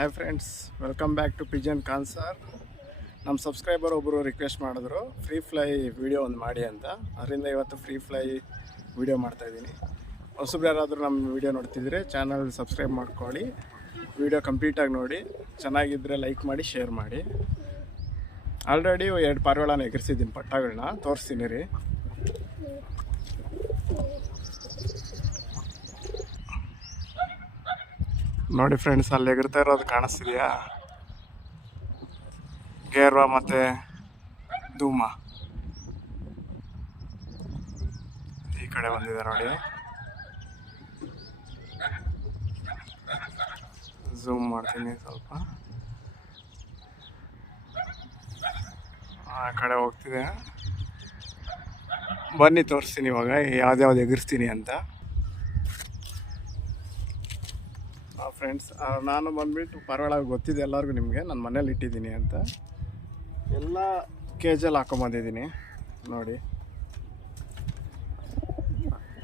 Hi friends welcome back to pigeon Khan sir ನಮ್ಮ subscriber ಒಬ್ಬರು request ಮಾಡಿದ್ರು free fly video ಒಂದು ಮಾಡಿ ಅಂತ. ಅದರಿಂದ ಇವತ್ತು ಫ್ರೀ ಫ್ಲೈ ವಿಡಿಯೋ ಮಾಡ್ತಾಯಿದ್ದೀನಿ ಹೊಸಬ್ರು ಯಾರಾದರೂ ನಮ್ಮ ವಿಡಿಯೋ ನೋಡ್ತಿದ್ರೆ ಚಾನಲ್ ಸಬ್ಸ್ಕ್ರೈಬ್ ಮಾಡ್ಕೊಳ್ಳಿ. ವಿಡಿಯೋ ಕಂಪ್ಲೀಟಾಗಿ ನೋಡಿ ಚೆನ್ನಾಗಿದ್ದರೆ ಲೈಕ್ ಮಾಡಿ ಶೇರ್ ಮಾಡಿ. ಆಲ್ರೆಡಿ ಎರಡು ಪಾರಿವಾಳನ ಎಗರಿಸಿದ್ದೀನಿ ಪಟ್ಟಗಳನ್ನ ತೋರಿಸ್ತೀನಿ ರೀ. ನೋಡಿ ಫ್ರೆಂಡ್ಸ್ ಅಲ್ಲಿ ಎಗರ್ತಾ ಇರೋದು ಕಾಣಿಸ್ತಿದೆಯಾ? ಗೇರ್ವಾ ಮತ್ತು ಧೂಮ. ಈ ಕಡೆ ಬಂದಿದೆ ನೋಡಿ. ಝೂಮ್ ಮಾಡ್ತೀನಿ ಸ್ವಲ್ಪ. ಆ ಕಡೆ ಹೋಗ್ತಿದೆ. ಬನ್ನಿ ತೋರಿಸ್ತೀನಿ ಇವಾಗ ಯಾವ್ದು ಎಗರಿಸ್ತೀನಿ ಅಂತ. ಫ್ರೆಂಡ್ಸ್ ನಾನು ಬಂದ್ಬಿಟ್ಟು ಪರವಾಳ ಗೊತ್ತಿದೆ ಎಲ್ಲರಿಗೂ ನಿಮಗೆ. ನಾನು ಮನೇಲಿ ಇಟ್ಟಿದ್ದೀನಿ ಅಂತ. ಎಲ್ಲ ಕೇಜಲ್ಲಿ ಹಾಕೊಂಬಂದಿದ್ದೀನಿ ನೋಡಿ.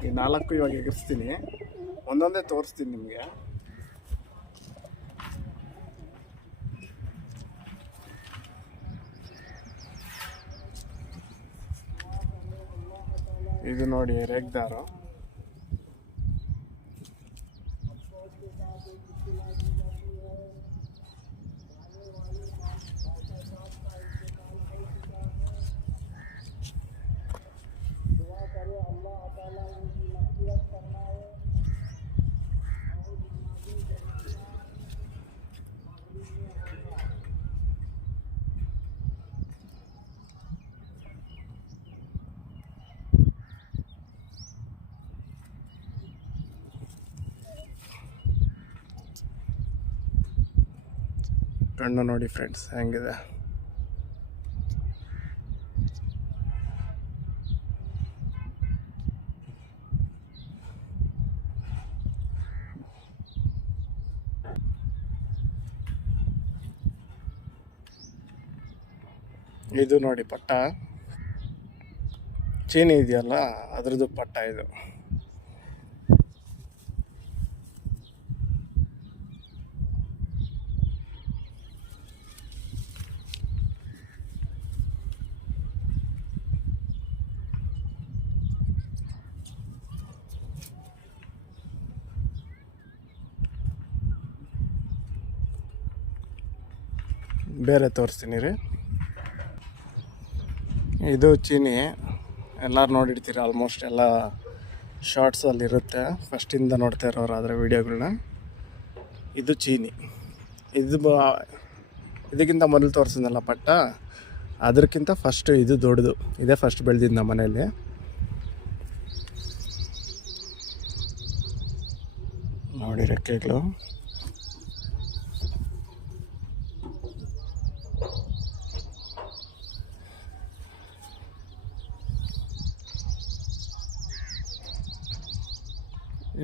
ಈ ನಾಲ್ಕು ಇವಾಗ ಎಗರಿಸ್ತೀನಿ. ಒಂದೊಂದೇ ತೋರಿಸ್ತೀನಿ ನಿಮಗೆ. ಇದು ನೋಡಿ ರೇಗ್ದಾರು. ಕಣ್ಣು ನೋಡಿ ಫ್ರೆಂಡ್ಸ್ ಹೆಂಗಿದೆ? ಇದು ನೋಡಿ ಪಟ್ಟ. ಚೀನಿ ಇದೆಯಲ್ಲ ಅದ್ರದ್ದು ಪಟ್ಟ ಇದು. ಬೇರೆ ತೋರಿಸ್ತೀನಿ ರೀ. ಇದು ಚೀನಿ. ಎಲ್ಲರೂ ನೋಡಿರ್ತೀರಿ ಆಲ್ಮೋಸ್ಟ್ ಎಲ್ಲ ಶಾರ್ಟ್ಸಲ್ಲಿ ಇರುತ್ತೆ. ಫಸ್ಟಿಂದ ನೋಡ್ತಾ ಇರೋರು ಆದರೆ ವೀಡಿಯೋಗಳನ್ನ ಇದು ಚೀನಿ. ಇದು ಇದಕ್ಕಿಂತ ಮೊದಲು ತೋರಿಸಿದ್ನಲ್ಲ ಪಟ್ಟ? ಅದಕ್ಕಿಂತ ಫಸ್ಟ್ ಇದು ದೊಡ್ಡದು. ಇದೇ ಫಸ್ಟ್ ಬೆಳೆದಿದ್ದು ನಮ್ಮ ಮನೆಯಲ್ಲಿ. ನೋಡಿ ರೆಕ್ಕೆಗಳು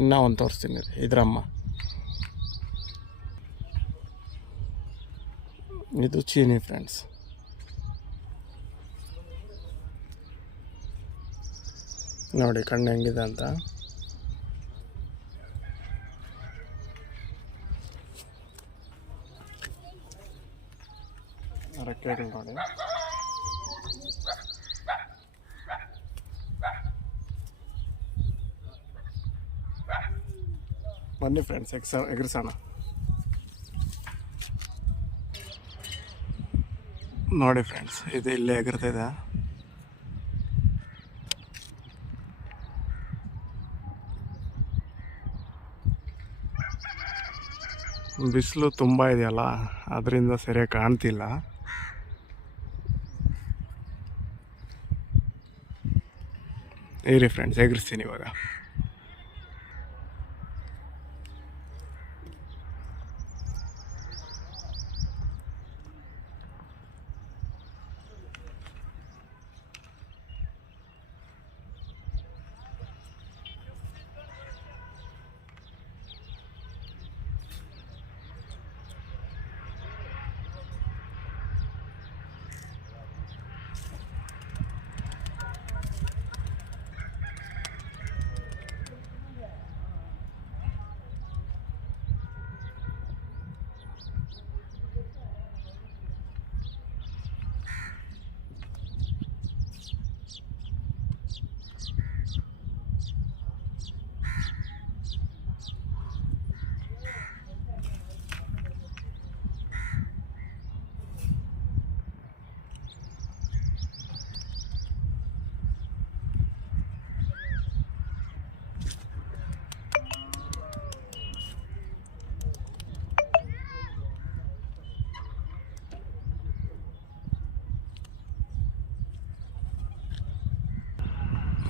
ಇನ್ನೂ ಒಂದು ತೋರಿಸ್ತೀನಿ ರೀ ಇದ್ರಮ್ಮ. ಇದು ಚೀನಿ ಫ್ರೆಂಡ್ಸ್ ನೋಡಿ ಕಣ್ಣು ಹೆಂಗಿದೆ ಅಂತ. ರೆಕ್ಕೆಗಳು ನೋಡಿ. ಬನ್ನಿ ಫ್ರೆಂಡ್ಸ್ ಎಗ್ಸ ಎಗರಿಸೋಣ ನೋಡಿ ಫ್ರೆಂಡ್ಸ್ ಇದು ಇಲ್ಲೇ ಎಗರ್ತಿದೆ ಬಿಸಿಲು ತುಂಬ ಇದೆಯಲ್ಲ, ಅದರಿಂದ ಸರಿಯಾಗಿ ಕಾಣ್ತಿಲ್ಲ. ಇರಿ ಫ್ರೆಂಡ್ಸ್ ಎಗರಿಸ್ತೀನಿ ಇವಾಗ.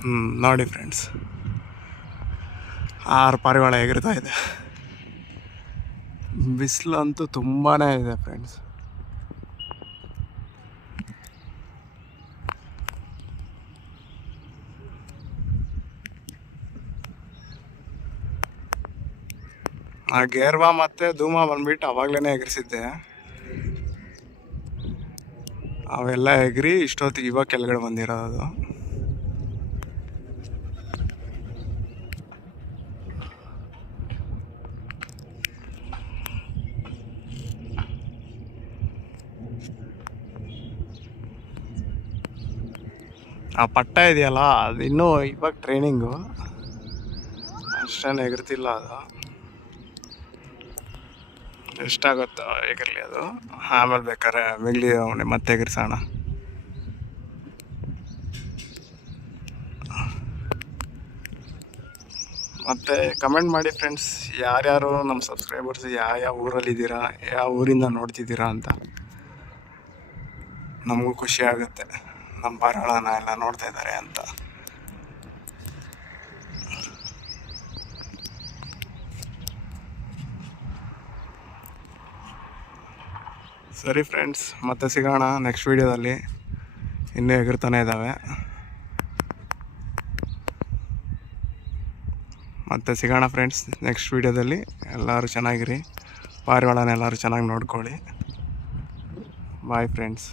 ನೋಡಿ ಫ್ರೆಂಡ್ಸ್ ಆರು ಪಾರಿವಾಳ ಎಗರ್ತಾ ಇದೆ. ಬಿಸಿಲು ಅಂತೂ ತುಂಬಾ ಇದೆ ಫ್ರೆಂಡ್ಸ್ ಆ ಗೇರ್ವಾ ಮತ್ತೆ ಧೂಮ ಬಂದ್ಬಿಟ್ಟು ಅವಾಗ್ಲೇ ಎಗರಿಸಿದ್ದೆ. ಅವೆಲ್ಲ ಎಗ್ರಿ ಇಷ್ಟೊತ್ತಿಗೆ ಇವಾಗ ಕೆಳಗಡೆ ಬಂದಿರೋದು. ಆ ಪಟ್ಟ ಇದೆಯಲ್ಲ, ಅದು ಇನ್ನೂ ಇವಾಗ ಟ್ರೈನಿಂಗು ಅಷ್ಟೇ ಎಗರ್ತಿಲ್ಲ ಅದು. ಎಷ್ಟಾಗುತ್ತೋ ಎಗರಲಿ ಅದು. ಆಮೇಲೆ ಬೇಕಾದ್ರೆ ಮಿಗ್ಲಿ ಅವನೇ ಮತ್ತೆ ಎಗರ್ಸೋಣ. ಮತ್ತು ಕಮೆಂಟ್ ಮಾಡಿ ಫ್ರೆಂಡ್ಸ್ ಯಾರ್ಯಾರು ನಮ್ಮ ಸಬ್ಸ್ಕ್ರೈಬರ್ಸ್ ಯಾವ ಯಾವ ಊರಲ್ಲಿದ್ದೀರಾ ಯಾವ ಊರಿಂದ ನೋಡ್ತಿದ್ದೀರಾ ಅಂತ. ನಮಗೂ ಖುಷಿ ಆಗುತ್ತೆ. ನಮ್ಮ ಪಾರಿವಾಳನ ಎಲ್ಲ ನೋಡ್ತಾ ಇದ್ದಾರೆ ಅಂತ. ಸರಿ ಫ್ರೆಂಡ್ಸ್, ಮತ್ತೆ ಸಿಗೋಣ ನೆಕ್ಸ್ಟ್ ವೀಡಿಯೋದಲ್ಲಿ ಇನ್ನೂ ಎಗರ್ತಾನೆ ಇದ್ದಾವೆ. ಮತ್ತೆ ಸಿಗೋಣ ಫ್ರೆಂಡ್ಸ್ ನೆಕ್ಸ್ಟ್ ವೀಡಿಯೋದಲ್ಲಿ ಎಲ್ಲರೂ ಚೆನ್ನಾಗಿರಿ. ಪಾರಿವಾಳನ ಎಲ್ಲರೂ ಚೆನ್ನಾಗಿ ನೋಡ್ಕೊಳ್ಳಿ. Bye friends